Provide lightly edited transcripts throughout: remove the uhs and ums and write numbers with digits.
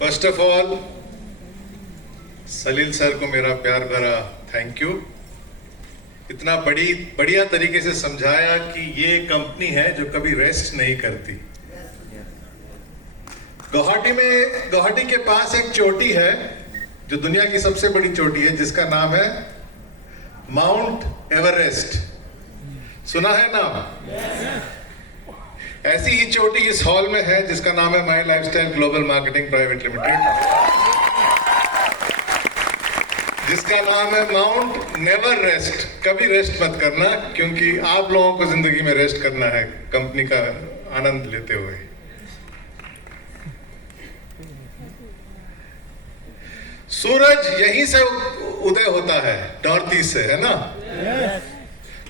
First of all Salil sir को मेरा प्यार भरा थैंक यू। इतना बढ़िया तरीके से समझाया कि ये कंपनी है जो कभी रेस्ट नहीं करती। गुवाहाटी के पास एक चोटी है जो दुनिया की सबसे बड़ी चोटी है, जिसका नाम है माउंट एवरेस्ट। सुना है नाम? ऐसी ही चोटी इस हॉल में है जिसका नाम है my lifestyle global marketing private limited, जिसका नाम है माउंट नेवर रेस्ट। कभी रेस्ट मत करना, क्योंकि आप लोगों को जिंदगी में रेस्ट करना है कंपनी का आनंद लेते हुए। सूरज यहीं से उदय होता है, नॉर्थ ईस्ट से, है ना?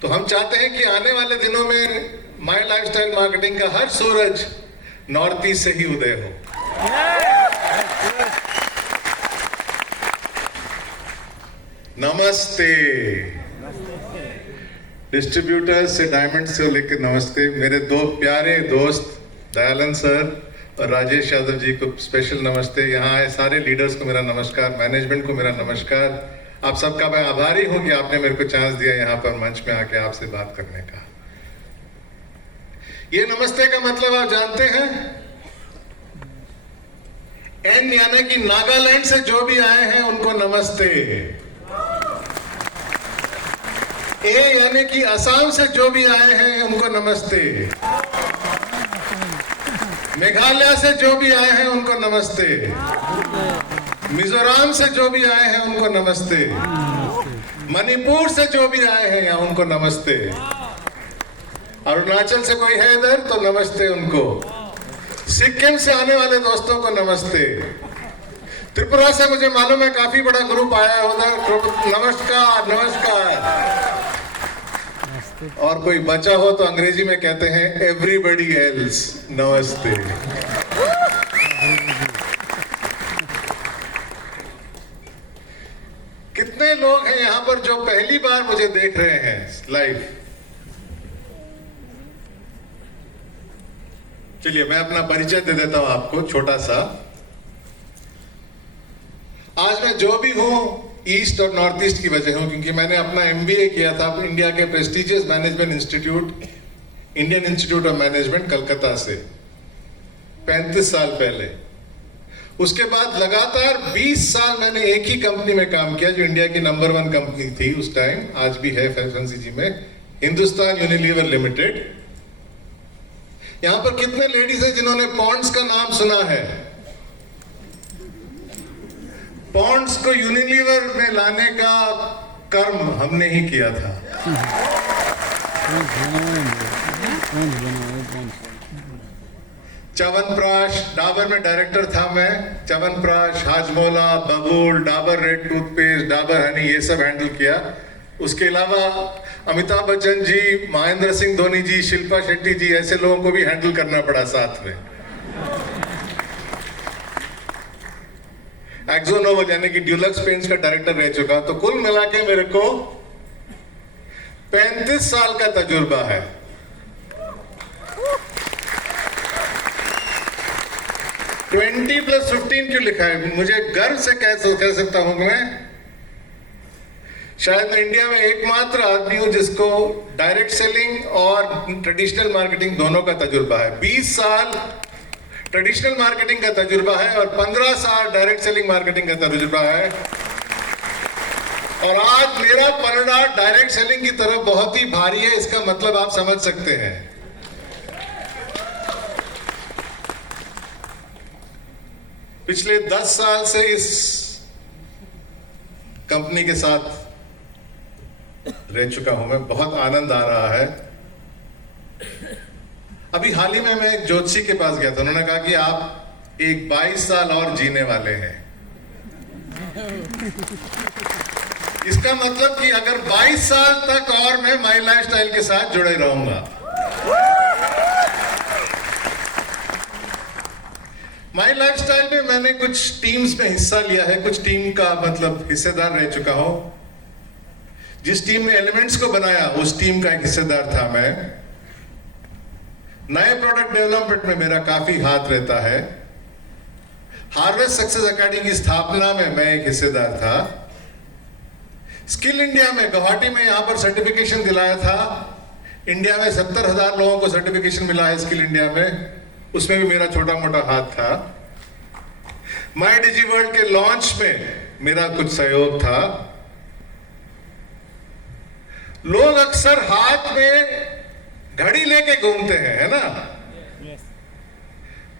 तो हम चाहते हैं कि आने वाले दिनों में माई लाइफस्टाइल मार्केटिंग का हर सूरज नॉर्थ ईस्ट से ही उदय हो। नमस्ते डिस्ट्रीब्यूटर्स से, डायमंड से लेकर नमस्ते। मेरे दो प्यारे दोस्त दयालन सर और राजेश यादव जी को स्पेशल नमस्ते। यहाँ आए सारे लीडर्स को मेरा नमस्कार, मैनेजमेंट को मेरा नमस्कार। आप सबका मैं आभारी हूं कि आपने मेरे को चांस दिया यहाँ पर मंच में आके आपसे बात करने का। ये नमस्ते का मतलब आप जानते हैं? एन यानी कि नागालैंड से जो भी आए हैं उनको नमस्ते। ए यानी कि असम से जो भी आए हैं उनको नमस्ते। मेघालय से जो भी आए हैं उनको नमस्ते। मिजोरम से जो भी आए हैं उनको नमस्ते। मणिपुर से जो भी आए हैं यहाँ उनको नमस्ते। अरुणाचल से कोई है इधर तो नमस्ते उनको। सिक्किम से आने वाले दोस्तों को नमस्ते। त्रिपुरा से मुझे मालूम है काफी बड़ा ग्रुप आया है उधर, नमस्कार नमस्कार। और कोई बचा हो तो अंग्रेजी में कहते हैं एवरीबडी एल्स नमस्ते। कितने लोग हैं यहाँ पर जो पहली बार मुझे देख रहे हैं लाइव? चलिए मैं अपना परिचय दे देता हूं आपको छोटा सा। आज मैं जो भी हूं ईस्ट और नॉर्थ ईस्ट की वजह हूं, क्योंकि मैंने अपना एमबीए किया था इंडिया के prestigious management institute, Indian institute of management Calcutta से 35 साल पहले। उसके बाद लगातार 20 साल मैंने एक ही कंपनी में काम किया जो इंडिया की नंबर 1 कंपनी थी उस टाइम, आज भी है एफएमसीजी में, हिंदुस्तान यूनिलीवर लिमिटेड। यहां पर कितने लेडीज हैं जिन्होंने पॉन्ड्स का नाम सुना है? पॉन्ड्स को यूनिलीवर में लाने का कर्म हमने ही किया था। च्यवनप्राश, डाबर में डायरेक्टर था मैं। च्यवनप्राश, हाजमोला, बबूल, डाबर रेड टूथपेस्ट, डाबर हनी, ये सब हैंडल किया। उसके अलावा अमिताभ बच्चन जी, महेंद्र सिंह धोनी जी, शिल्पा शेट्टी जी, ऐसे लोगों को भी हैंडल करना पड़ा साथ में। एक्सोनोवल यानी कि ड्यूलक्स पेंट्स का डायरेक्टर रह चुका। तो कुल मिला के मेरे को 35 साल का तजुर्बा है। ट्वेंटी प्लस 15 क्यों लिखा है? मुझे गर्व से कह सकता हूं मैं शायद मैं इंडिया में एकमात्र आदमी हूं जिसको डायरेक्ट सेलिंग और ट्रेडिशनल मार्केटिंग दोनों का तजुर्बा है। 20 साल ट्रेडिशनल मार्केटिंग का तजुर्बा है और 15 साल डायरेक्ट सेलिंग मार्केटिंग का तजुर्बा है। और आज मेरा पलड़ा डायरेक्ट सेलिंग की तरफ बहुत ही भारी है। इसका मतलब आप समझ सकते हैं। पिछले 10 साल से इस कंपनी के साथ रह चुका हूं मैं, बहुत आनंद आ रहा है। अभी हाल ही में मैं एक ज्योतिषी के पास गया था, उन्होंने कहा कि आप एक 22 साल और जीने वाले हैं। इसका मतलब कि अगर 22 साल तक और मैं माई लाइफस्टाइल के साथ जुड़े रहूंगा। माई लाइफस्टाइल में मैंने कुछ टीम्स में हिस्सा लिया है, कुछ टीम का मतलब हिस्सेदार रह चुका हूं। जिस टीम ने एलिमेंट्स को बनाया उस टीम का एक हिस्सेदार था मैं। नए प्रोडक्ट डेवलपमेंट में मेरा काफी हाथ रहता है। हार्वेस्ट सक्सेस अकेडमी की स्थापना में मैं एक हिस्सेदार था। स्किल इंडिया में गुवाहाटी में यहां पर सर्टिफिकेशन दिलाया था। इंडिया में 70,000 लोगों को सर्टिफिकेशन मिला है स्किल इंडिया में, उसमें भी मेरा छोटा मोटा हाथ था। माई डिजी वर्ल्ड के लॉन्च में मेरा कुछ सहयोग था। लोग अक्सर हाथ में घड़ी लेके घूमते हैं, है ना?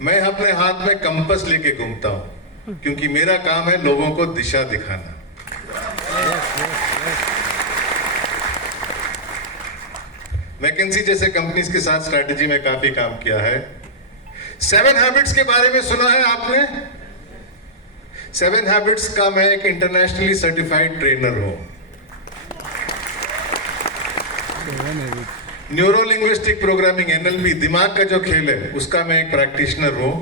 मैं अपने हाथ में कंपास लेके घूमता हूं, क्योंकि मेरा काम है लोगों को दिशा दिखाना। मैकेंसी जैसे कंपनीज के साथ स्ट्रैटेजी में काफी काम किया है। 7 हैबिट्स के बारे में सुना है आपने? 7 हैबिट्स का मैं एक इंटरनेशनली सर्टिफाइड ट्रेनर हूं। न्यूरो लिंग्विस्टिक प्रोग्रामिंग NLP, दिमाग का जो खेल है उसका मैं एक प्रैक्टिशनर हूं।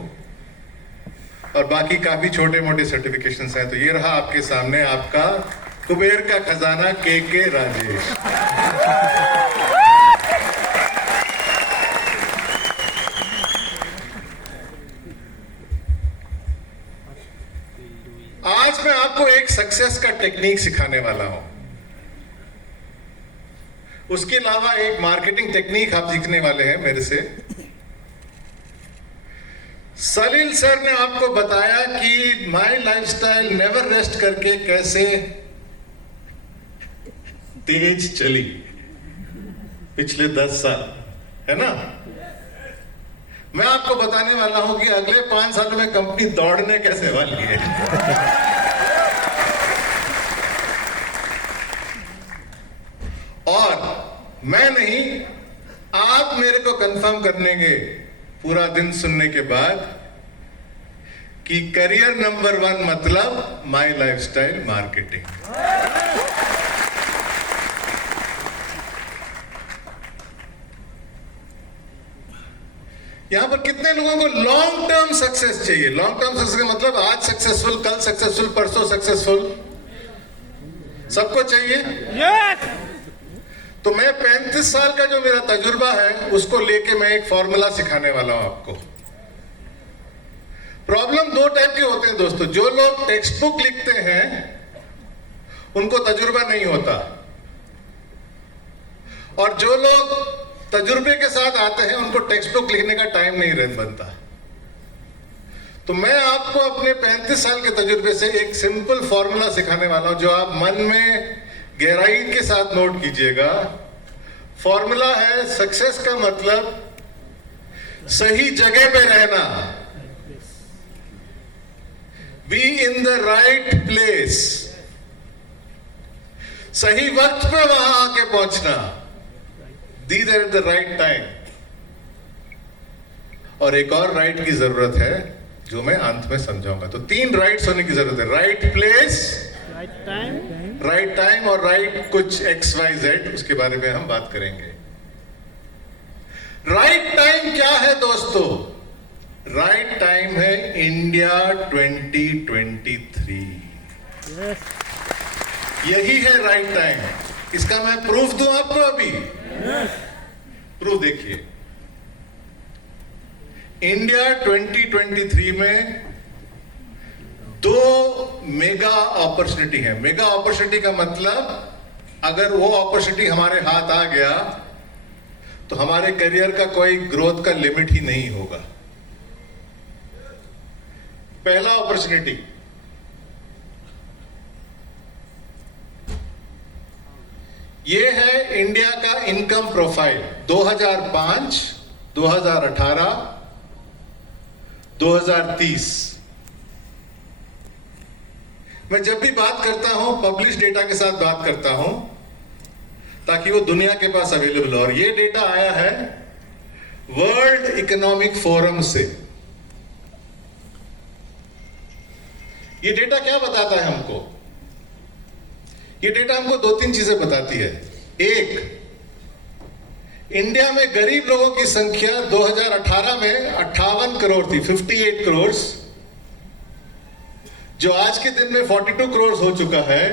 और बाकी काफी छोटे मोटे सर्टिफिकेशंस हैं। तो ये रहा आपके सामने आपका कुबेर का खजाना के राजेश। आज मैं आपको एक सक्सेस का टेक्निक सिखाने वाला हूं। उसके अलावा एक मार्केटिंग टेक्निक आप सीखने वाले हैं मेरे से। सलील सर ने आपको बताया कि माई लाइफस्टाइल नेवर रेस्ट करके कैसे तेज चली पिछले 10 साल, है ना? मैं आपको बताने वाला हूं कि अगले 5 साल में कंपनी दौड़ने कैसे वाली है। और मैं नहीं, आप मेरे को कंफर्म करनेंगे पूरा दिन सुनने के बाद कि करियर नंबर 1 मतलब माई लाइफस्टाइल मार्केटिंग। यहां पर कितने लोगों को लॉन्ग टर्म सक्सेस चाहिए? लॉन्ग टर्म सक्सेस मतलब आज सक्सेसफुल, कल सक्सेसफुल, परसों सक्सेसफुल, सबको चाहिए? yes! तो मैं 35 साल का जो मेरा तजुर्बा है उसको लेके मैं एक फॉर्मूला सिखाने वाला हूं आपको। प्रॉब्लम 2 टाइप के होते हैं दोस्तों। जो लोग टेक्स्ट बुक लिखते हैं उनको तजुर्बा नहीं होता, और जो लोग तजुर्बे के साथ आते हैं उनको टेक्स्ट बुक लिखने का टाइम नहीं बनता। तो मैं आपको अपने 35 साल के तजुर्बे से एक सिंपल फॉर्मूला सिखाने वाला हूं जो आप मन में गहराई के साथ नोट कीजिएगा। फॉर्मूला है, सक्सेस का मतलब सही जगह पे रहना, be in the right place, सही वक्त पे वहां आके पहुंचना, the there at the right time. और एक और राइट की जरूरत है जो मैं अंत में समझाऊंगा। तो 3 राइट्स होने की जरूरत है। राइट प्लेस, राइट टाइम और राइट कुछ XYZ, उसके बारे में हम बात करेंगे। राइट टाइम क्या है दोस्तों? राइट टाइम है इंडिया 2023। यही है राइट टाइम। इसका मैं प्रूफ दूं आपको अभी? प्रूफ देखिए। इंडिया 2023 में 2 मेगा अपॉर्चुनिटी है। मेगा अपॉर्चुनिटी का मतलब अगर वो अपॉर्चुनिटी हमारे हाथ आ गया तो हमारे करियर का कोई ग्रोथ का लिमिट ही नहीं होगा। पहला अपॉर्चुनिटी, ये है इंडिया का इनकम प्रोफाइल 2005, 2018, 2030। मैं जब भी बात करता हूं पब्लिश डेटा के साथ बात करता हूं ताकि वो दुनिया के पास अवेलेबल हो। और ये डेटा आया है वर्ल्ड इकोनॉमिक फोरम से। ये डेटा क्या बताता है हमको? ये डेटा हमको 2-3 चीजें बताती है। एक, इंडिया में गरीब लोगों की संख्या 2018 में 58 करोड़ थी, 58 करोड़, जो आज के दिन में 42 करोड़ हो चुका है,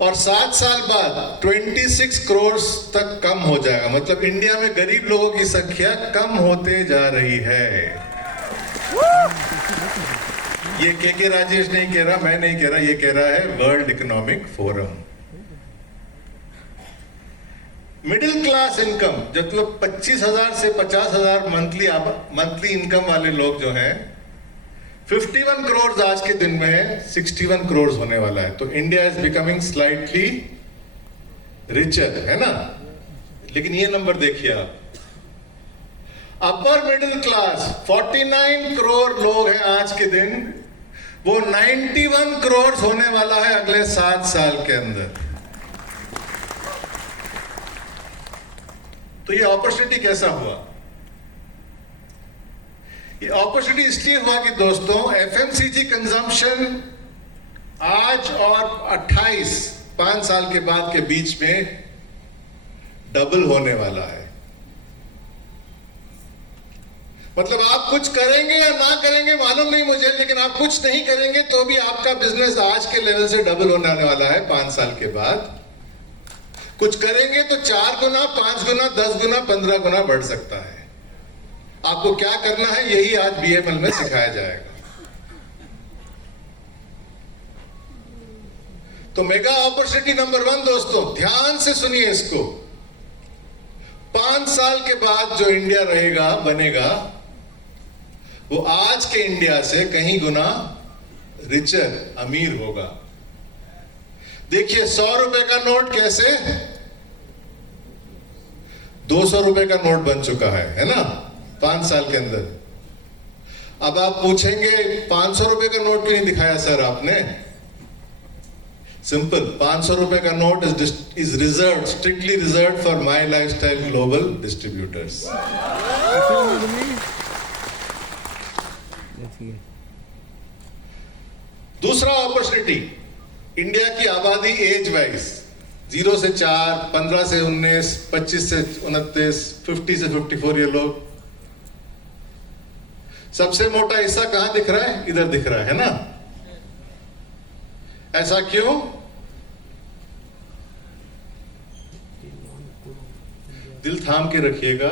और 7 साल बाद 26 करोड़ तक कम हो जाएगा। मतलब इंडिया में गरीब लोगों की संख्या कम होते जा रही है। ये के राजेश नहीं कह रहा, मैं नहीं कह रहा, ये कह रहा है world economic forum. Middle class income मतलब 25,000 से 50,000 मंथली इनकम वाले लोग जो हैं 51 करोड़ आज के दिन में 61 करोड़ होने वाला है। तो India is becoming slightly richer, है ना। लेकिन ये नंबर देखिए आप, अपर मिडिल क्लास 49 करोड़ लोग हैं आज के दिन, वो 91 करोड़ होने वाला है अगले 7 साल के अंदर। तो ये अपॉर्चुनिटी कैसा हुआ? ये अपॉर्चुनिटी इसलिए हुआ कि दोस्तों एफएमसीजी कंजम्पशन आज और 5 साल के बाद के बीच में डबल होने वाला है। मतलब आप कुछ करेंगे या ना करेंगे मालूम नहीं मुझे, लेकिन आप कुछ नहीं करेंगे तो भी आपका बिजनेस आज के लेवल से डबल होने वाला है 5 साल के बाद। कुछ करेंगे तो 4 गुना, 5 गुना, 10 गुना, 15 गुना बढ़ सकता है। आपको क्या करना है यही आज बीएमएल में सिखाया जाएगा। तो मेगा अपॉर्चुनिटी नंबर 1 दोस्तों, ध्यान से सुनिए इसको। 5 साल के बाद जो इंडिया रहेगा, बनेगा, वो आज के इंडिया से कहीं गुना रिचर, अमीर होगा। देखिए 100 रुपए का नोट कैसे 200 रुपए का नोट बन चुका है ना 5 साल के अंदर। अब आप पूछेंगे 500 रुपए का नोट क्यों नहीं दिखाया सर आपने? सिंपल, 500 रुपए का note is reserve, strictly reserve for my lifestyle global distributors. दूसरा अपॉर्चुनिटी, इंडिया की आबादी एज वाइज 0 से 4, 15 से 19, 25 से 29, 50 से 54 ये लोग। सबसे मोटा हिस्सा कहां दिख रहा है? इधर दिख रहा है ना। ऐसा क्यों? दिल थाम के रखिएगा,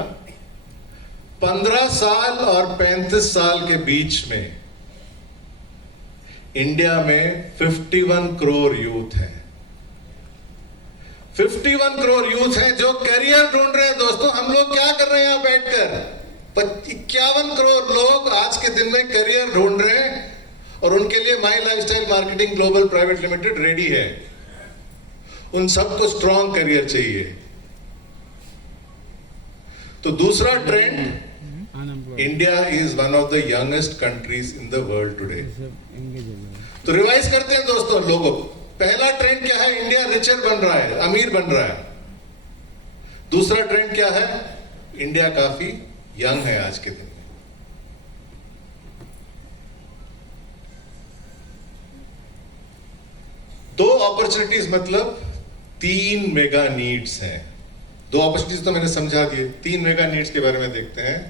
15 साल और 35 साल के बीच में इंडिया में 51 करोड़ यूथ हैं। 51 करोड़ यूथ हैं जो करियर ढूंढ रहे हैं। दोस्तों हम लोग क्या कर रहे हैं यहां बैठकर? 51 करोड़ लोग आज के दिन में करियर ढूंढ रहे हैं और उनके लिए my lifestyle marketing global private limited ready है। उन सबको स्ट्रॉन्ग करियर चाहिए। तो दूसरा trend, India is one of the youngest countries in the world today. तो रिवाइज करते हैं दोस्तों लोगों। पहला ट्रेंड क्या है? इंडिया रिचर बन रहा है, अमीर बन रहा है। दूसरा ट्रेंड क्या है? इंडिया काफी यंग है आज के दिन। दो अपॉर्चुनिटीज मतलब 3 मेगा नीड्स हैं। 2 अपॉर्चुनिटीज तो मैंने समझा दिए, 3 मेगा नीड्स के बारे में देखते हैं।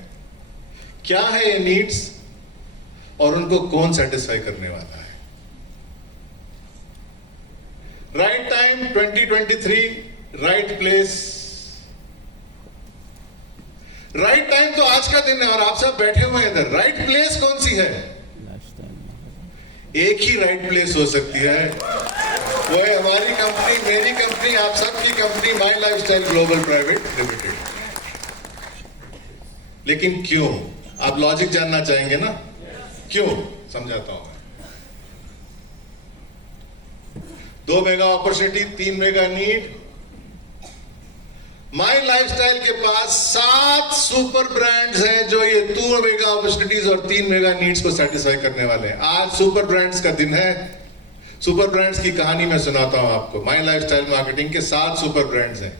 क्या है ये नीड्स और उनको कौन सेटिस्फाई करने वाला है? Right time 2023, right place. Right time तो आज का दिन है और आप सब बैठे हुए हैं इधर। राइट प्लेस कौन सी है? एक ही राइट प्लेस हो सकती है, वो है हमारी कंपनी, मेरी कंपनी, आप सबकी कंपनी माई लाइफस्टाइल ग्लोबल प्राइवेट लिमिटेड। लेकिन क्यों? आप लॉजिक जानना चाहेंगे ना? क्यों? समझाता हूं मैं। 2 मेगा अपॉर्चुनिटी, 3 मेगा नीड। माई लाइफस्टाइल के पास 7 सुपर ब्रांड्स हैं जो ये 2 मेगा अपॉर्चुनिटीज और 3 मेगा नीड्स को सेटिस्फाई करने वाले हैं। आज सुपर ब्रांड्स का दिन है। सुपर ब्रांड्स की कहानी मैं सुनाता हूं आपको। माई लाइफस्टाइल मार्केटिंग के 7 सुपर ब्रांड्स हैं।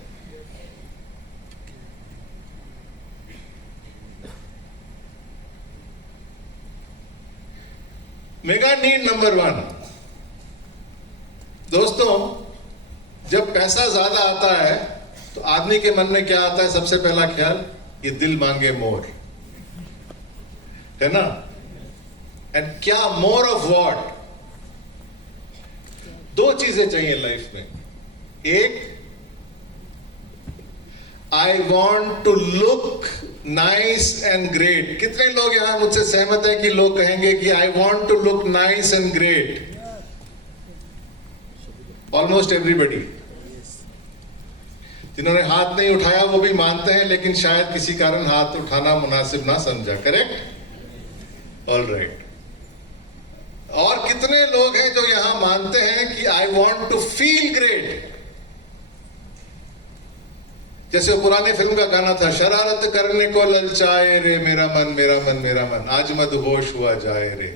मेगा नीड नंबर 1, दोस्तों जब पैसा ज्यादा आता है तो आदमी के मन में क्या आता है? सबसे पहला ख्याल, ये दिल मांगे मोर, है ना। एंड क्या? More of what? 2 चीजें चाहिए लाइफ में। एक, I want to look nice and great. कितने लोग यहां मुझसे सहमत हैं कि लोग कहेंगे कि I want to look nice and great? Almost everybody. जिन्होंने हाथ नहीं उठाया वो भी मानते हैं, लेकिन शायद किसी कारण हाथ उठाना मुनासिब ना समझा। करेक्ट? All right. और कितने लोग हैं जो यहां मानते हैं कि I want to feel great? जैसे वो पुराने फिल्म का गाना था, शरारत करने को ललचाए रे मेरा मन मेरा मन मेरा मन, आज मदहोश हुआ जाए रे।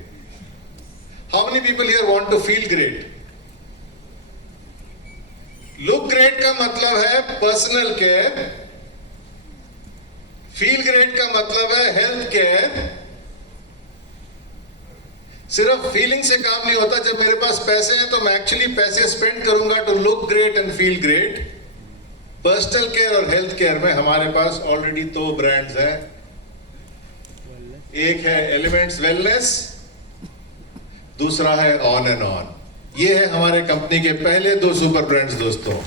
How many people here want to feel great? Look great का मतलब है पर्सनल केयर, फील ग्रेट का मतलब है हेल्थ केयर। सिर्फ फीलिंग से काम नहीं होता। जब मेरे पास पैसे हैं तो मैं एक्चुअली पैसे स्पेंड करूंगा to look great and feel great. Personal care और हेल्थ केयर में हमारे पास ऑलरेडी 2 ब्रांड्स हैं। एक है एलिमेंट्स वेलनेस, दूसरा है ऑन एंड ऑन। ये है हमारे कंपनी के पहले 2 सुपर ब्रांड्स दोस्तों।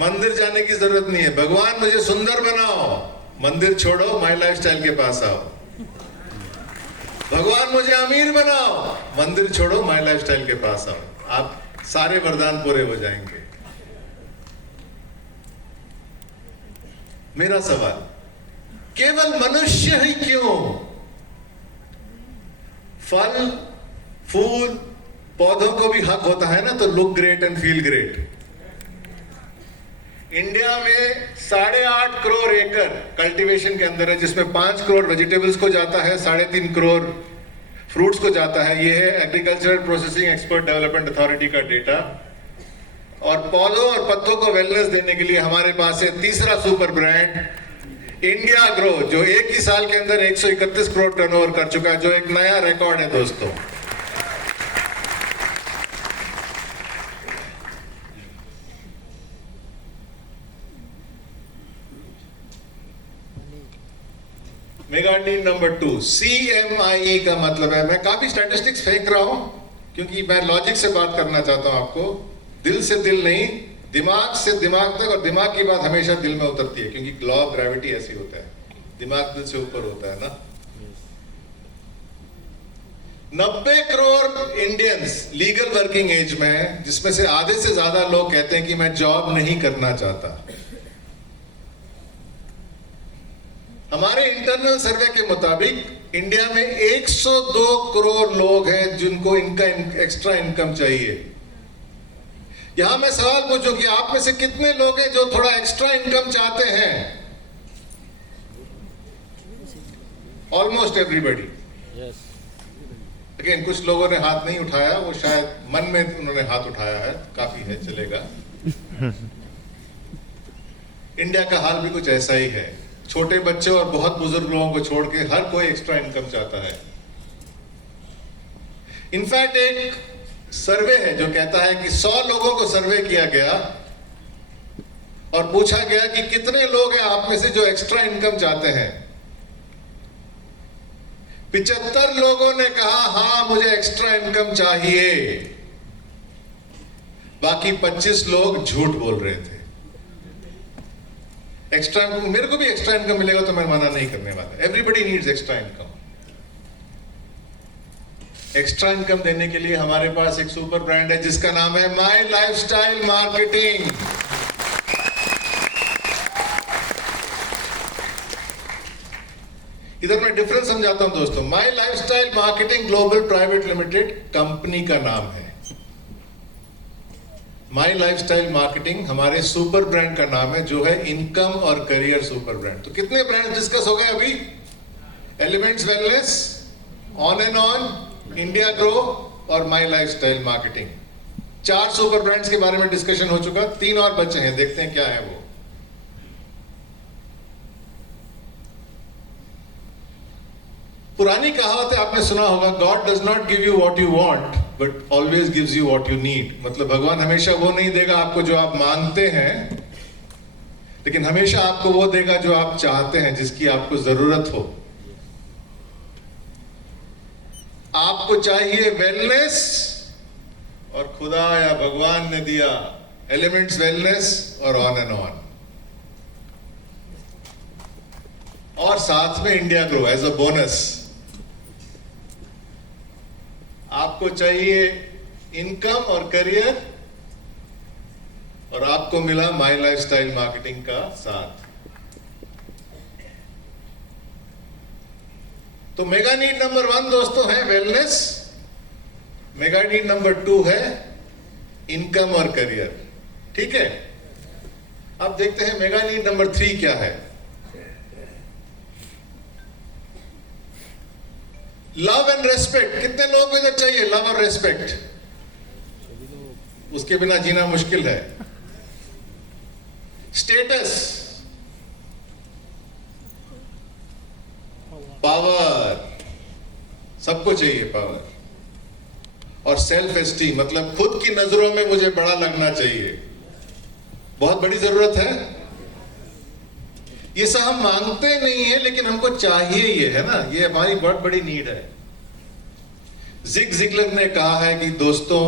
मंदिर जाने की जरूरत नहीं है। भगवान मुझे सुंदर बनाओ, मंदिर छोड़ो, माई लाइफस्टाइल के पास आओ। भगवान मुझे अमीर बनाओ, मंदिर छोड़ो, माई लाइफस्टाइल के पास आओ। आप सारे वरदान पूरे हो जाएंगे। मेरा सवाल, केवल मनुष्य ही क्यों? फल, फूल, पौधों को भी हक होता है ना, तो look great and feel great. India में 8.5 करोड़ एकड़ कल्टीवेशन के अंदर है, जिसमें 5 करोड़ वेजिटेबल्स को जाता है, 3.5 करोड़ फ्रूट्स को जाता है। ये है agricultural processing expert development authority का डेटा। और पौधों और पत्तों को वेलनेस देने के लिए हमारे पास है तीसरा सुपर ब्रांड, इंडिया ग्रो, जो एक ही साल के अंदर 131 करोड़ टर्नओवर कर चुका है, जो एक नया रिकॉर्ड है दोस्तों। मेगा नीड नंबर 2, CMIE का मतलब है, मैं काफी स्टैटिस्टिक्स फेंक रहा हूं क्योंकि मैं लॉजिक से बात करना चाहता हूं आपको, दिल से दिल नहीं, दिमाग से दिमाग तक। और दिमाग की बात हमेशा दिल में उतरती है क्योंकि लॉ ऑफ ग्रेविटी ऐसी होता है, दिमाग दिल से ऊपर होता है ना। 90 crore Indians legal working age में हैं, जिसमें से आधे से ज्यादा लोग कहते हैं कि मैं जॉब नहीं करना चाहता। हमारे इंटरनल सर्वे के मुताबिक इंडिया में 102 करोड़ लोग हैं जिनको इनका एक्स्ट्रा इनकम चाहिए। यहां मैं सवाल पूछूं कि आप में से कितने लोग हैं जो थोड़ा एक्स्ट्रा इनकम चाहते हैं? Almost everybody. लेकिन कुछ लोगों ने हाथ नहीं उठाया, वो शायद मन में उन्होंने हाथ उठाया है, काफी है, चलेगा। इंडिया का हाल भी कुछ ऐसा ही है। छोटे बच्चे और बहुत बुजुर्ग लोगों को छोड़ के हर कोई एक्स्ट्रा इनकम चाहता है। इनफैक्ट एक सर्वे है जो कहता है कि 100 लोगों को सर्वे किया गया और पूछा गया कि कितने लोग हैं आप में से जो एक्स्ट्रा इनकम चाहते हैं। 75 लोगों ने कहा हां मुझे एक्स्ट्रा इनकम चाहिए। बाकी 25 लोग झूठ बोल रहे थे। एक्स्ट्रा, मेरे को भी एक्स्ट्रा इनकम मिलेगा तो मैं मना नहीं करने वाला। Everybody needs extra income. Extra income देने के लिए हमारे पास एक सुपर ब्रांड है जिसका नाम है माई लाइफस्टाइल मार्केटिंग। इधर मैं डिफरेंस समझाता हूं दोस्तों। My lifestyle marketing global private limited company का नाम है। माई लाइफस्टाइल मार्केटिंग हमारे सुपर ब्रांड का नाम है, जो है इनकम और करियर सुपर ब्रांड। तो कितने ब्रांड डिस्कस हो गए अभी? Elements wellness, on and on, India grow और माई लाइफस्टाइल मार्केटिंग। 4 सुपर ब्रांड्स के बारे में डिस्कशन हो चुका, 3 और बचे हैं, देखते हैं क्या है वो। पुरानी कहावत है, आपने सुना होगा, God does not give you what you want but always gives you what you need. मतलब भगवान हमेशा वो नहीं देगा आपको जो आप मांगते हैं, लेकिन हमेशा आपको वो देगा जो आप चाहते हैं, जिसकी आपको जरूरत हो। आपको चाहिए वेलनेस और खुदा या भगवान ने दिया एलिमेंट्स वेलनेस और ऑन एंड ऑन, और साथ में India grow as a bonus. आपको चाहिए इनकम और करियर, और आपको मिला माई लाइफस्टाइल मार्केटिंग का साथ। तो मेगा नीड नंबर 1 दोस्तों है वेलनेस, मेगा नीड नंबर 2 है इनकम और करियर। ठीक है, अब देखते हैं मेगा नीड नंबर 3 क्या है। Love and respect. कितने लोगों को इधर चाहिए लव और रेस्पेक्ट? उसके बिना जीना मुश्किल है। स्टेटस, पावर, सबको चाहिए पावर, और सेल्फ एस्टीम मतलब खुद की नजरों में मुझे बड़ा लगना चाहिए, बहुत बड़ी जरूरत है। ये सब हम मांगते नहीं है लेकिन हमको चाहिए, ये है ना, ये हमारी बहुत बड़ी नीड है। जिग जिगलर ने कहा है कि दोस्तों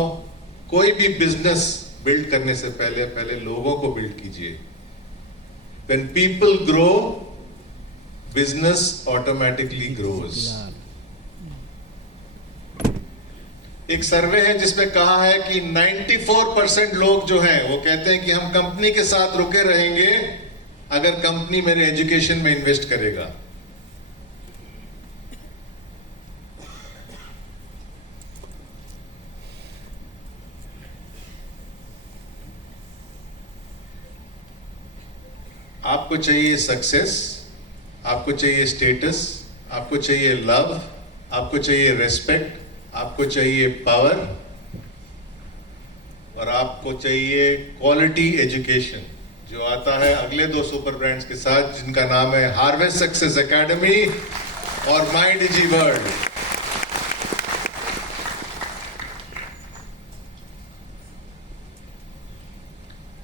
कोई भी बिजनेस बिल्ड करने से पहले लोगों को बिल्ड कीजिए। When people grow, business automatically grows. एक सर्वे है जिसमें कहा है कि 94% लोग जो हैं वो कहते हैं कि हम कंपनी के साथ रुके रहेंगे अगर कंपनी मेरे एजुकेशन में इन्वेस्ट करेगा। आपको चाहिए सक्सेस, आपको चाहिए स्टेटस, आपको चाहिए लव, आपको चाहिए रेस्पेक्ट, आपको चाहिए पावर, और आपको चाहिए क्वालिटी एजुकेशन, जो आता है अगले 2 सुपर ब्रांड्स के साथ जिनका नाम है हार्वेस्ट सक्सेस एकेडमी और माई डिजी वर्ल्ड।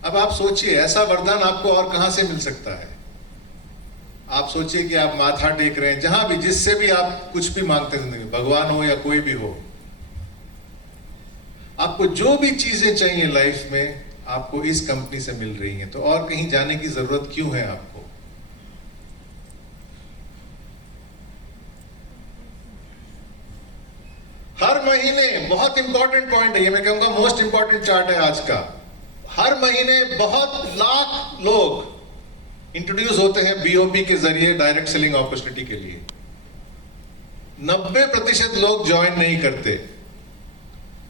अब आप सोचिए ऐसा वरदान आपको और कहां से मिल सकता है। आप सोचिए कि आप माथा टेक रहे हैं, जहां भी जिससे भी आप कुछ भी मांगते हैं जिंदगी, भगवान हो या कोई भी हो, आपको जो भी चीजें चाहिए लाइफ में आपको इस कंपनी से मिल रही हैं, तो और कहीं जाने की जरूरत क्यों है आपको? हर महीने, बहुत इंपॉर्टेंट पॉइंट है ये, मैं कहूंगा मोस्ट इंपॉर्टेंट चार्ट है आज का। हर महीने बहुत लाख लोग इंट्रोड्यूस होते हैं बीओपी के जरिए डायरेक्ट सेलिंग अपॉर्चुनिटी के लिए। 90% लोग ज्वाइन नहीं करते,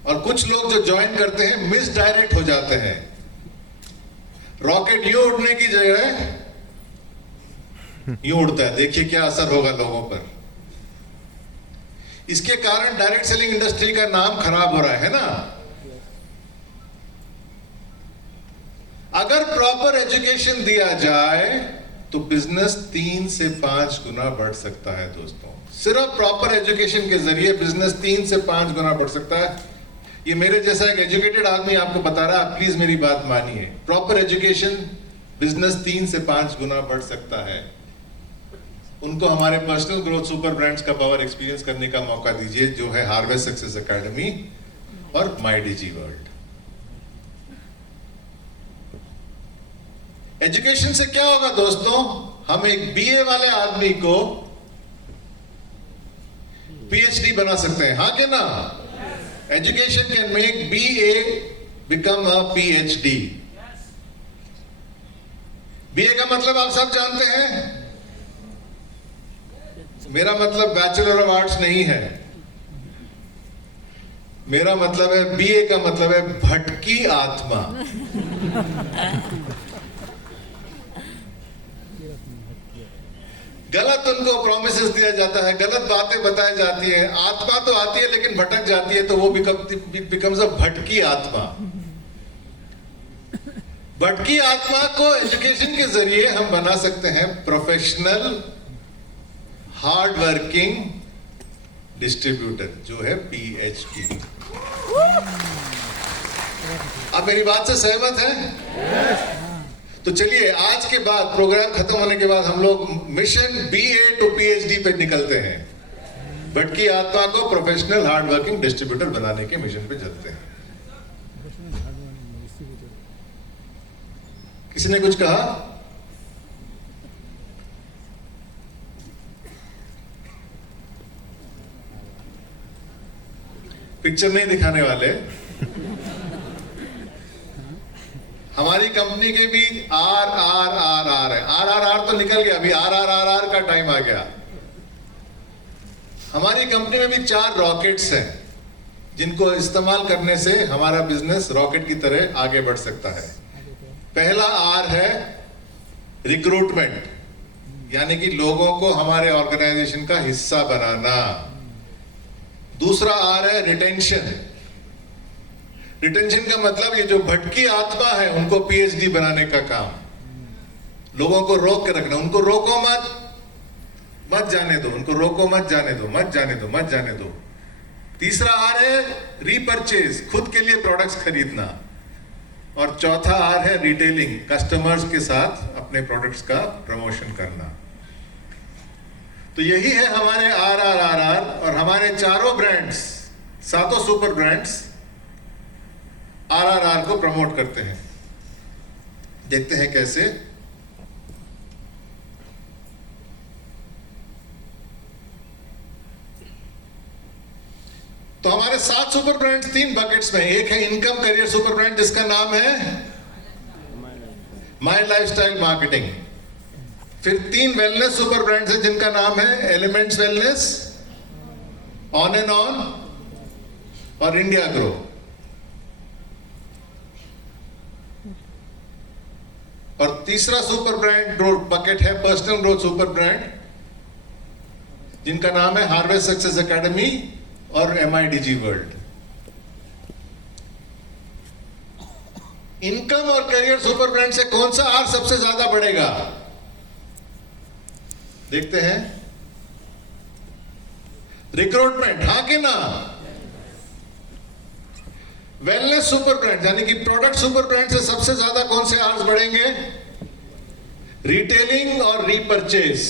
और कुछ लोग जो ज्वाइन करते हैं मिस डायरेक्ट हो जाते हैं। रॉकेट यूं उड़ने की जगह यूं उड़ता है, देखिए क्या असर होगा लोगों पर। इसके कारण डायरेक्ट सेलिंग इंडस्ट्री का नाम खराब हो रहा है ना। अगर प्रॉपर एजुकेशन दिया जाए तो बिजनेस 3 से 5 गुना बढ़ सकता है दोस्तों। सिर्फ प्रॉपर एजुकेशन के जरिए बिजनेस 3 से 5 गुना बढ़ सकता है। ये मेरे जैसा एक एजुकेटेड आदमी आपको बता रहा है, प्लीज मेरी बात मानिए। प्रॉपर एजुकेशन बिजनेस 3 से 5 गुना बढ़ सकता है। उनको हमारे पर्सनल ग्रोथ सुपर ब्रांड्स का पावर एक्सपीरियंस करने का मौका दीजिए, जो है हार्वेस्ट सक्सेस एकेडमी और माई डिजी वर्ल्ड। एजुकेशन से क्या होगा दोस्तों? हम एक बीए वाले आदमी को पीएचडी बना सकते हैं, हाँ कि ना? Education can make BA become a PhD. BA का मतलब आप सब जानते हैं, मेरा मतलब बैचलर ऑफ आर्ट्स नहीं है। मेरा मतलब है बीए का मतलब है भटकी आत्मा। गलत उनको प्रोमिसेस दिया जाता है, गलत बातें बताई जाती हैं, आत्मा तो आती है लेकिन भटक जाती है, तो वो बिकम्स अ भटकी आत्मा। भटकी आत्मा को एजुकेशन के जरिए हम बना सकते हैं प्रोफेशनल हार्ड वर्किंग डिस्ट्रीब्यूटर, जो है पीएचडी। आप मेरी बात से सहमत हैं? तो चलिए आज के बाद, प्रोग्राम खत्म होने के बाद, हम लोग मिशन बीए टू पीएचडी पे निकलते हैं। भटकी आत्मा को प्रोफेशनल हार्ड वर्किंग डिस्ट्रीब्यूटर बनाने के मिशन पे चलते हैं। किसी ने कुछ कहा? पिक्चर नहीं दिखाने वाले। हमारी कंपनी के भी आर आर आर आर है। आर आर आर तो निकल गया, अभी आर आर आर आर का टाइम आ गया। हमारी कंपनी में भी 4 रॉकेट्स हैं जिनको इस्तेमाल करने से हमारा बिजनेस रॉकेट की तरह आगे बढ़ सकता है। पहला आर है रिक्रूटमेंट, यानी कि लोगों को हमारे ऑर्गेनाइजेशन का हिस्सा बनाना। दूसरा आर है रिटेंशन। रिटेंशन का मतलब ये जो भटकी आत्मा है उनको पीएचडी बनाने का काम, लोगों को रोक के रखना। उनको रोको मत, मत जाने दो, उनको रोको मत जाने दो, मत जाने दो, मत जाने दो। तीसरा आर है रीपरचेज, खुद के लिए प्रोडक्ट्स खरीदना। और चौथा आर है रिटेलिंग, कस्टमर्स के साथ अपने प्रोडक्ट्स का प्रमोशन करना। तो यही है हमारे आर आर आर आर। और हमारे चारों ब्रांड्स, 7 सुपर ब्रांड्स आर आर आर को प्रमोट करते हैं। देखते हैं कैसे। तो हमारे 7 सुपर ब्रांड्स 3 बकेट्स में। एक है इनकम करियर सुपर ब्रांड जिसका नाम है माय लाइफस्टाइल मार्केटिंग। फिर 3 वेलनेस सुपर ब्रांड्स हैं जिनका नाम है elements wellness, on and on और इंडिया ग्रो। और तीसरा सुपर ब्रांड बकेट है पर्सनल ग्रोथ सुपर ब्रांड जिनका नाम है हार्वेस्ट सक्सेस एकेडमी और MIDG वर्ल्ड। इनकम और करियर सुपर ब्रांड से कौन सा आर सबसे ज्यादा बढ़ेगा? देखते हैं। रिक्रूटमेंट, हाँ कि ना? वेलनेस सुपर ब्रांड यानी कि प्रोडक्ट सुपर ब्रांड से सबसे ज्यादा कौन से आर्स बढ़ेंगे? रिटेलिंग और रीपरचेज।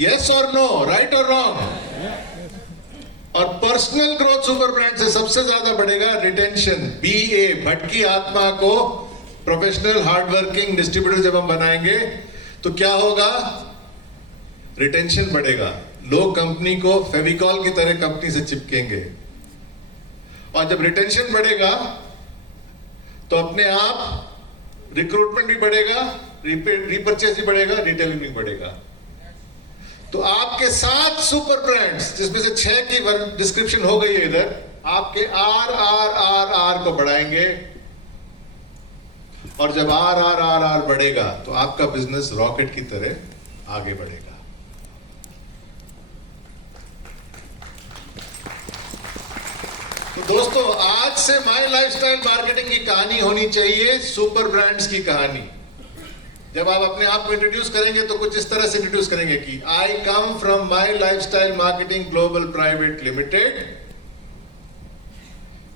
यस और नो, राइट और रॉन्ग? और पर्सनल ग्रोथ सुपर ब्रांड से सबसे ज्यादा बढ़ेगा रिटेंशन, BA, भटकी आत्मा को प्रोफेशनल हार्डवर्किंग डिस्ट्रीब्यूटर जब हम बनाएंगे तो क्या होगा? रिटेंशन बढ़ेगा। लोग कंपनी को फेविकॉल की तरह कंपनी से चिपकेंगे। और जब रिटेंशन बढ़ेगा तो अपने आप रिक्रूटमेंट भी बढ़ेगा, रीपरचेज भी बढ़ेगा, रिटेलिंग भी बढ़ेगा। तो आपके 7 सुपर ब्रांड्स जिसमें से 6 की डिस्क्रिप्शन हो गई है इधर, आपके आर आर आर आर को बढ़ाएंगे। और जब आर आर आर आर बढ़ेगा तो आपका बिजनेस रॉकेट की तरह आगे बढ़ेगा। तो दोस्तों, आज से माय लाइफस्टाइल मार्केटिंग की कहानी होनी चाहिए सुपर ब्रांड्स की कहानी। जब आप अपने आप को इंट्रोड्यूस करेंगे तो कुछ इस तरह से इंट्रोड्यूस करेंगे कि I come from my lifestyle marketing global private limited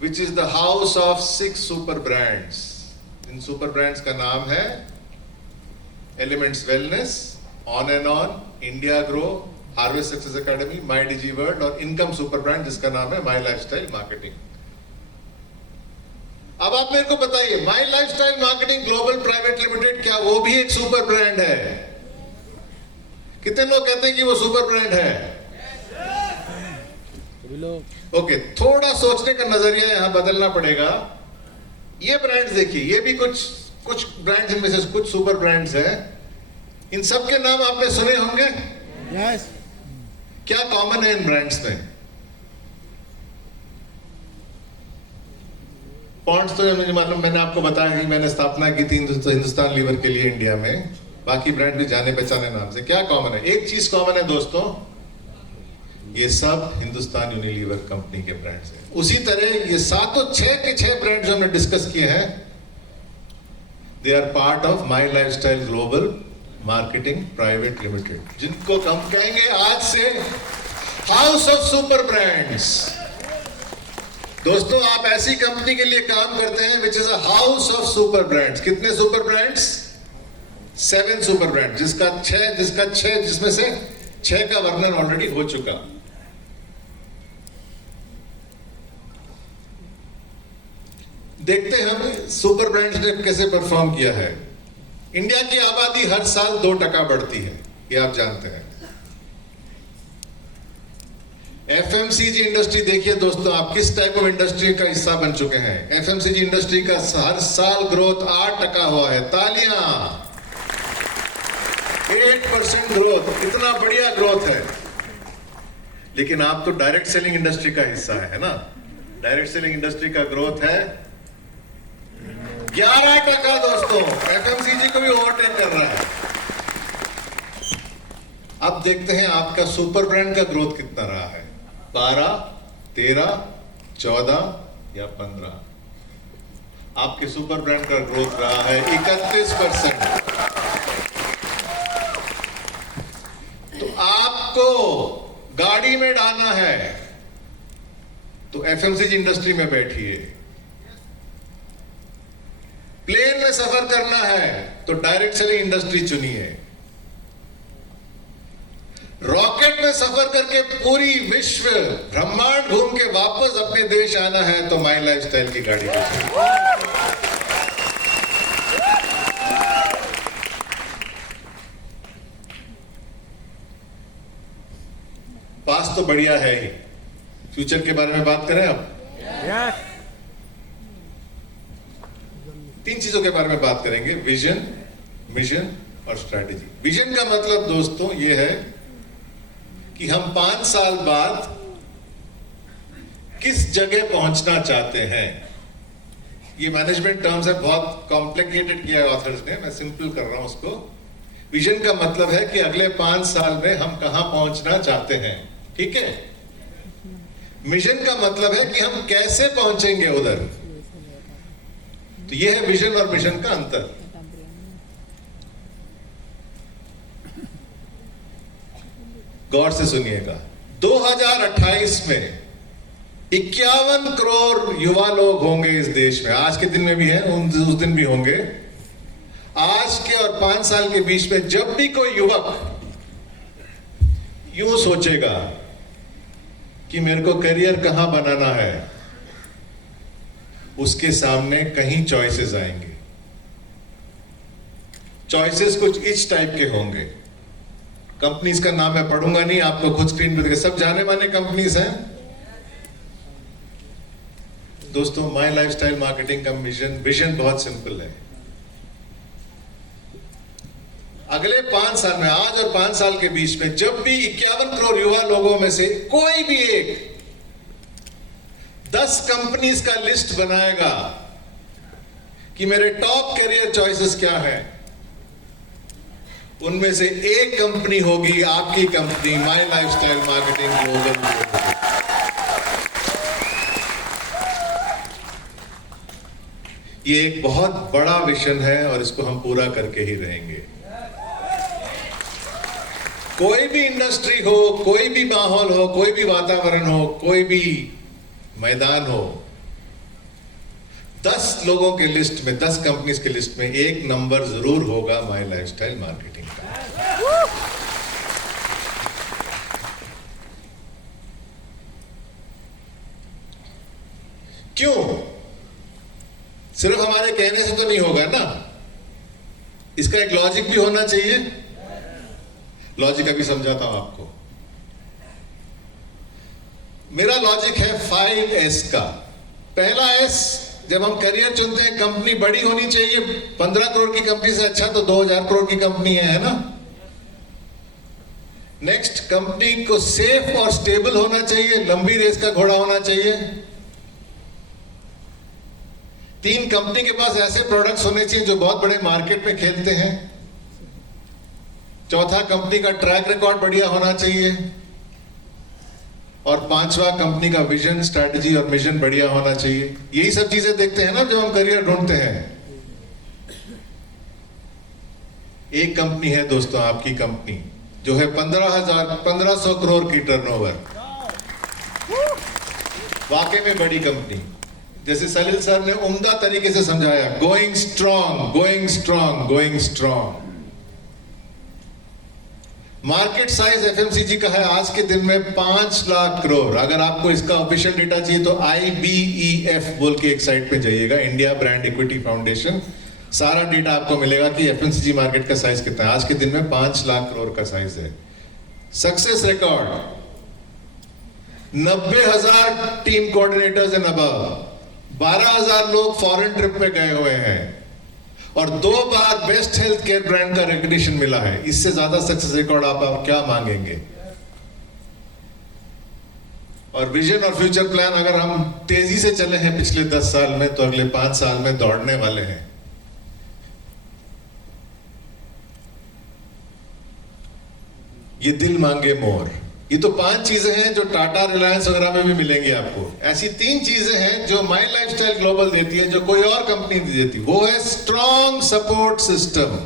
which is the house of 6 super brands. इन सुपर ब्रांड्स का नाम है elements wellness, on and on, India grow, harvest success academy, MIDG world और income super brand जिसका नाम है my lifestyle marketing. अब आप मेरे को बताइए, my lifestyle marketing global private limited क्या वो भी एक सुपर ब्रांड है? कितने लोग कहते हैं कि वो सुपर ब्रांड है? ओके, थोड़ा सोचने का नजरिया यहां बदलना पड़ेगा। ये ब्रांड्स देखिए, ये भी कुछ ब्रांड्स इनमें से कुछ सुपर ब्रांड्स हैं। इन सब के नाम आपने सुने होंगे। यस। क्या कॉमन है इन ब्रांड्स में? पॉन्ड्स तो मुझे मालूम, मैंने आपको बताया कि मैंने स्थापना की थी हिंदुस्तान लीवर के लिए इंडिया में। बाकी ब्रांड भी जाने पहचाने नाम से। क्या कॉमन है? एक चीज कॉमन है दोस्तों, ये सब हिंदुस्तान यूनिलीवर कंपनी के ब्रांड्स हैं। उसी तरह ये 6 के 6 ब्रांड जो हमने डिस्कस किए हैं, they are part of my lifestyle global marketing private limited, जिनको हम कहेंगे आज से हाउस ऑफ सुपर ब्रांड्स। दोस्तों, आप ऐसी कंपनी के लिए काम करते हैं which is a house of super brands. कितने सुपर ब्रांड्स? 7 सुपर ब्रांड, जिसमें से 6 का वर्णन ऑलरेडी हो चुका। देखते हैं हम सुपर ब्रांड्स ने कैसे परफॉर्म किया है। इंडिया की आबादी हर साल 2% बढ़ती है, ये आप जानते हैं। एफएमसीजी इंडस्ट्री देखिए दोस्तों, आप किस टाइप ऑफ इंडस्ट्री का हिस्सा बन चुके हैं। एफएमसीजी इंडस्ट्री का हर साल ग्रोथ 8% हुआ है। तालियां। 8% ग्रोथ, इतना बढ़िया ग्रोथ है। लेकिन आप तो डायरेक्ट सेलिंग इंडस्ट्री का हिस्सा है ना। डायरेक्ट सेलिंग इंडस्ट्री का ग्रोथ है 11% दोस्तों। एफएमसीजी को भी ओवरटेक कर रहा है। अब देखते हैं आपका सुपर ब्रांड का ग्रोथ कितना रहा है। 12, 13, 14 या 15। आपके सुपर ब्रांड का ग्रोथ रहा है 31%। तो आपको गाड़ी में डालना है तो एफएमसीजी इंडस्ट्री में बैठिए। प्लेन में सफर करना है तो डायरेक्ट सेलिंग इंडस्ट्री चुनिए। रॉकेट में सफर करके पूरी विश्व ब्रह्मांड घूम के वापस अपने देश आना है तो माई लाइफस्टाइल की गाड़ी को चुनिए। पास तो बढ़िया है ही। फ्यूचर के बारे में बात करें अब। तीन चीजों के बारे में बात करेंगे, विजन, मिशन और स्ट्रैटेजी। विजन का मतलब दोस्तों यह है कि हम 5 साल बाद किस जगह पहुंचना चाहते हैं। ये मैनेजमेंट टर्म्स है, बहुत कॉम्प्लिकेटेड किया है ऑथर्स ने, मैं सिंपल कर रहा हूं उसको। विजन का मतलब है कि अगले 5 साल में हम कहां पहुंचना चाहते हैं, ठीक है। मिशन का मतलब है कि हम कैसे पहुंचेंगे उधर। तो यह है विजन और मिशन का अंतर। गौर से सुनिएगा। 2028 में 51 करोड़ युवा लोग होंगे इस देश में। आज के दिन में भी हैं, उस दिन भी होंगे। आज के और 5 साल के बीच में जब भी कोई युवक यूं सोचेगा कि मेरे को करियर कहां बनाना है, उसके सामने कहीं चॉइसेस आएंगे। चॉइसेस कुछ इस टाइप के होंगे। कंपनीज का नाम मैं पढ़ूंगा नहीं, आपको खुद स्क्रीन पर सब जाने माने कंपनीज हैं दोस्तों। माई लाइफस्टाइल मार्केटिंग का विजन बहुत सिंपल है। अगले 5 साल में, आज और 5 साल के बीच में जब भी 51 करोड़ युवा लोगों में से कोई भी एक 10 कंपनीज का लिस्ट बनाएगा कि मेरे टॉप करियर चॉइसेस क्या है, उनमें से एक कंपनी होगी आपकी कंपनी माई लाइफस्टाइल मार्केटिंग ग्लोबल। ये एक बहुत बड़ा विजन है और इसको हम पूरा करके ही रहेंगे। कोई भी इंडस्ट्री हो, कोई भी माहौल हो, कोई भी वातावरण हो, कोई भी मैदान हो, 10 लोगों के लिस्ट में, 10 कंपनीज के लिस्ट में एक नंबर जरूर होगा माई लाइफस्टाइल मार्केटिंग का। क्यों? सिर्फ हमारे कहने से तो नहीं होगा ना, इसका एक लॉजिक भी होना चाहिए। लॉजिक अभी समझाता हूं आपको। मेरा लॉजिक है 5S का। पहला S, जब हम करियर चुनते हैं, कंपनी बड़ी होनी चाहिए। 15 करोड़ की कंपनी से अच्छा तो 2000 करोड़ की कंपनी है ना। नेक्स्ट, कंपनी को सेफ और स्टेबल होना चाहिए, लंबी रेस का घोड़ा होना चाहिए। 3, कंपनी के पास ऐसे प्रोडक्ट्स होने चाहिए जो बहुत बड़े मार्केट में खेलते हैं। चौथा, कंपनी का ट्रैक रिकॉर्ड बढ़िया होना चाहिए। और 5वां, कंपनी का विजन, स्ट्रैटेजी और मिशन बढ़िया होना चाहिए। यही सब चीजें देखते हैं ना जब हम करियर ढूंढते हैं। एक कंपनी है दोस्तों, आपकी कंपनी, जो है 1500 करोड़ की टर्नओवर। वाकई में बड़ी कंपनी। जैसे सलील सर ने उम्दा तरीके से समझाया, going strong, going strong, going strong. Market size FMCG का है आज के दिन में 5 लाख करोड़। अगर आपको इसका ऑफिशियल डेटा चाहिए तो IBEF बोल के एक साइट पे जाइएगा, इंडिया ब्रांड इक्विटी फाउंडेशन। सारा डेटा आपको मिलेगा कि एफएमसीजी मार्केट का साइज कितना है। आज के दिन में 5 लाख करोड़ का साइज है। Success record 90,000 team coordinators and above, 12,000 लोग फॉरेन ट्रिप पे गए हुए हैं और 2 बार बेस्ट हेल्थ केयर ब्रांड का रिकॉग्निशन मिला है। इससे ज्यादा सक्सेस रिकॉर्ड आप क्या मांगेंगे। और विजन और फ्यूचर प्लान, अगर हम तेजी से चले हैं पिछले 10 साल में, तो अगले 5 साल में दौड़ने वाले हैं। ये दिल मांगे मोर, ये तो 5 चीजें हैं जो टाटा, रिलायंस वगैरह में भी मिलेंगी आपको। ऐसी 3 चीजें हैं जो माई लाइफस्टाइल ग्लोबल देती है, जो कोई और कंपनी नहीं देती। वो है स्ट्रॉन्ग सपोर्ट सिस्टम,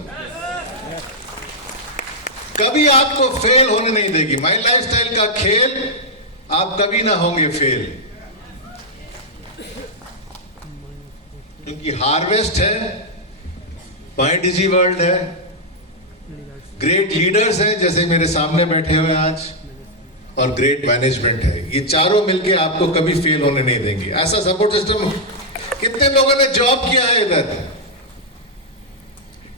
कभी आपको फेल होने नहीं देगी। माई लाइफस्टाइल का खेल, आप कभी ना होंगे फेल, क्योंकि हार्वेस्ट है, माई डिजी वर्ल्ड है, ग्रेट लीडर्स हैं जैसे मेरे सामने बैठे हुए आज, और ग्रेट मैनेजमेंट है। ये चारों मिलके आपको कभी फेल होने नहीं देंगे। ऐसा सपोर्ट सिस्टम कितने लोगों ने जॉब किया है इधर?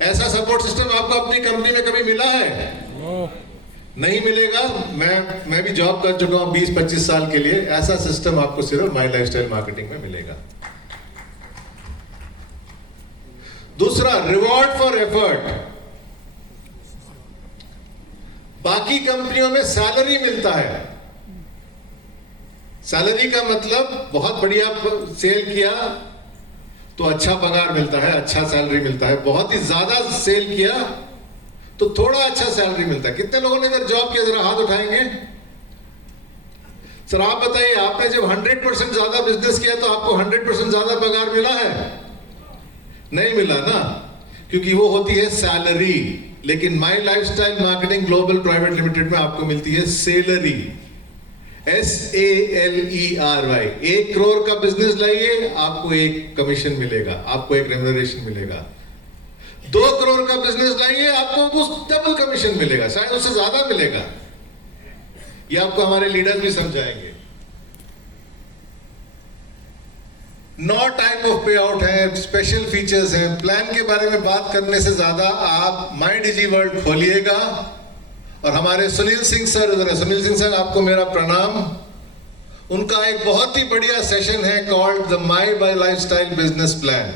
ऐसा सपोर्ट सिस्टम आपको अपनी कंपनी में कभी मिला है? नहीं मिलेगा। मैं भी जॉब कर चुका हूं 20-25 साल के लिए। ऐसा सिस्टम आपको सिर्फ माई लाइफस्टाइल मार्केटिंग में मिलेगा। दूसरा, रिवॉर्ड फॉर एफर्ट। बाकी कंपनियों में सैलरी मिलता है। सैलरी का मतलब बहुत बढ़िया सेल किया तो अच्छा पगार मिलता है, अच्छा सैलरी मिलता है। बहुत ही ज्यादा सेल किया तो थोड़ा अच्छा सैलरी मिलता है। कितने लोगों ने इधर जॉब किया, जरा हाथ उठाएंगे। सर आप बताइए, आपने जब 100% ज्यादा बिजनेस किया तो आपको 100% ज्यादा पगार मिला है? नहीं मिला ना, क्योंकि वो होती है सैलरी। लेकिन my lifestyle marketing global private limited में आपको मिलती है सेलरी, SALERY। 1 करोड़ का बिजनेस लाइए, आपको 1 कमीशन मिलेगा, आपको 1 रेम्युनरेशन मिलेगा। 2 करोड़ का बिजनेस लाइए, आपको उस डबल कमीशन मिलेगा, शायद उससे ज्यादा मिलेगा। ये आपको हमारे लीडर भी समझाएंगे। 9 टाइप ऑफ पे आउट है, स्पेशल फीचर्स हैं। प्लान के बारे में बात करने से ज्यादा आप माई डिजी वर्ल्ड खोलिएगा और हमारे सुनील सिंह सर इधर है। सुनील सिंह सर, आपको मेरा प्रणाम। उनका एक बहुत ही बढ़िया सेशन है called the my buy lifestyle business plan.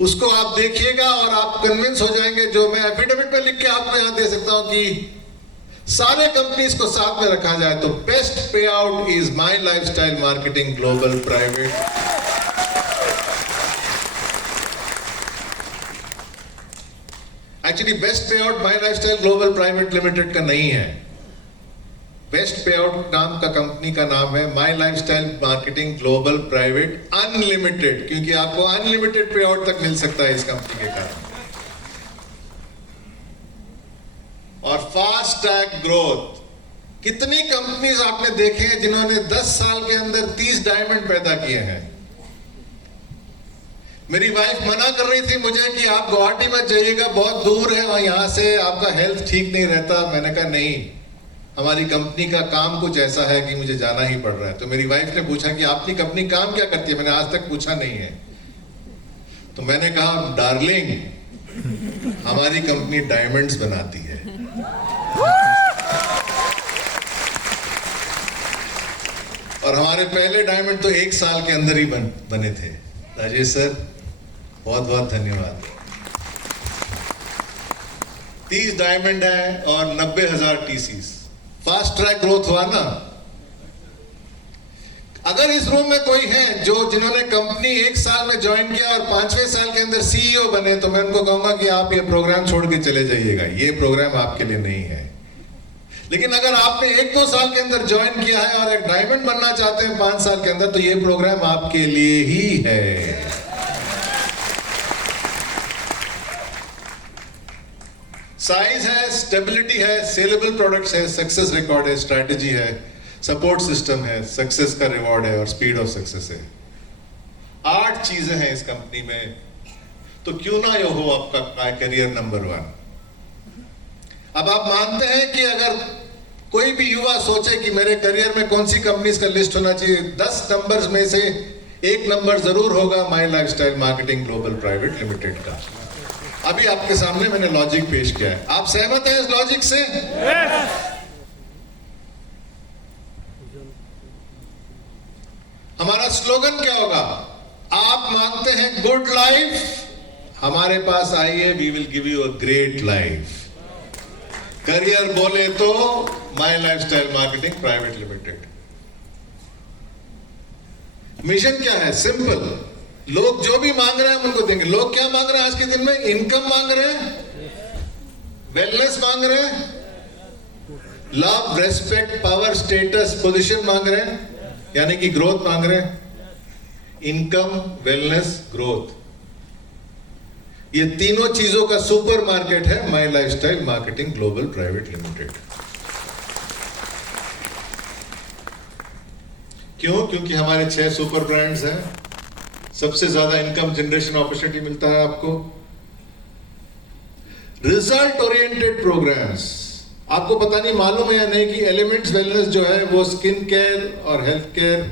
उसको आप देखिएगा और आप कन्विंस हो जाएंगे। जो मैं एफिडेविट में लिख के आपको यहां दे सकता हूं कि सारे कंपनीज को साथ में रखा जाए तो best payout is my lifestyle marketing global private. Actually best payout my lifestyle global private limited का नहीं है। बेस्ट पे आउट नाम का कंपनी का नाम है my lifestyle marketing global private unlimited, क्योंकि आपको अनलिमिटेड पे आउट तक मिल सकता है इस कंपनी के कारण। और फास्ट ट्रैक ग्रोथ। कितनी कंपनीज आपने देखे हैं जिन्होंने 10 साल के अंदर 30 डायमंड पैदा किए हैं? मेरी वाइफ मना कर रही थी मुझे कि आप गुवाहाटी मत जाइएगा, बहुत दूर है और यहां से आपका हेल्थ ठीक नहीं रहता। मैंने कहा नहीं, हमारी कंपनी का काम कुछ ऐसा है कि मुझे जाना ही पड़ रहा है। तो मेरी वाइफ ने पूछा कि आपकी कंपनी काम क्या करती है? मैंने आज तक पूछा नहीं है। तो मैंने कहा डार्लिंग, हमारी कंपनी डायमंड्स बनाती है। और हमारे पहले डायमंड तो 1 साल के अंदर ही बने थे। राजेश सर, बहुत बहुत धन्यवाद। 30 डायमंड है और 90,000 TCs। फास्ट ट्रैक ग्रोथ हुआ ना। अगर इस रूम में कोई है जिन्होंने कंपनी 1 साल में ज्वाइन किया और 5वें साल के अंदर CEO बने, तो मैं उनको कहूंगा कि आप ये प्रोग्राम छोड़ के चले जाइएगा, ये प्रोग्राम आपके लिए नहीं है। लेकिन अगर आपने 1-2 साल के अंदर ज्वाइन किया है और एक डायमंड बनना चाहते हैं 5 साल के अंदर, तो ये प्रोग्राम आपके लिए ही है। साइज है, स्टेबिलिटी है, सेलेबल प्रोडक्ट्स है, सक्सेस रिकॉर्ड है, स्ट्रैटेजी है, सपोर्ट सिस्टम है, सक्सेस का रिवॉर्ड है और स्पीड ऑफ सक्सेस है। 8 चीजें हैं इस कंपनी में, तो क्यों ना ये हो आपका करियर नंबर 1। अब आप मानते हैं कि अगर कोई भी युवा सोचे कि मेरे करियर में कौन सी कंपनीज का लिस्ट होना चाहिए, 10 नंबर्स में से एक नंबर जरूर होगा my lifestyle marketing global private limited का। अभी आपके सामने मैंने लॉजिक पेश किया है, आप सहमत हैं इस लॉजिक से? हमारा स्लोगन क्या होगा? आप मांगते हैं गुड लाइफ, हमारे पास आइए, we will give you a great life. Career बोले तो my lifestyle marketing private limited. Mission क्या है? सिंपल, लोग जो भी मांग रहे हैं हम उनको देंगे। लोग क्या मांग रहे हैं आज के दिन में? इनकम मांग रहे हैं, वेलनेस मांग रहे हैं, love, respect, power, status, position मांग रहे हैं, यानी कि ग्रोथ मांग रहे हैं। इनकम, वेलनेस, ग्रोथ, ये तीनों चीजों का सुपर मार्केट है my lifestyle marketing global private limited. क्यों? क्योंकि हमारे 6 सुपर ब्रांड्स हैं, सबसे ज्यादा इनकम जनरेशन अपॉर्चुनिटी मिलता है आपको, रिजल्ट ओरिएंटेड प्रोग्राम्स। आपको पता नहीं मालूम है या नहीं कि एलिमेंट्स वेलनेस जो है वो स्किन केयर और हेल्थ केयर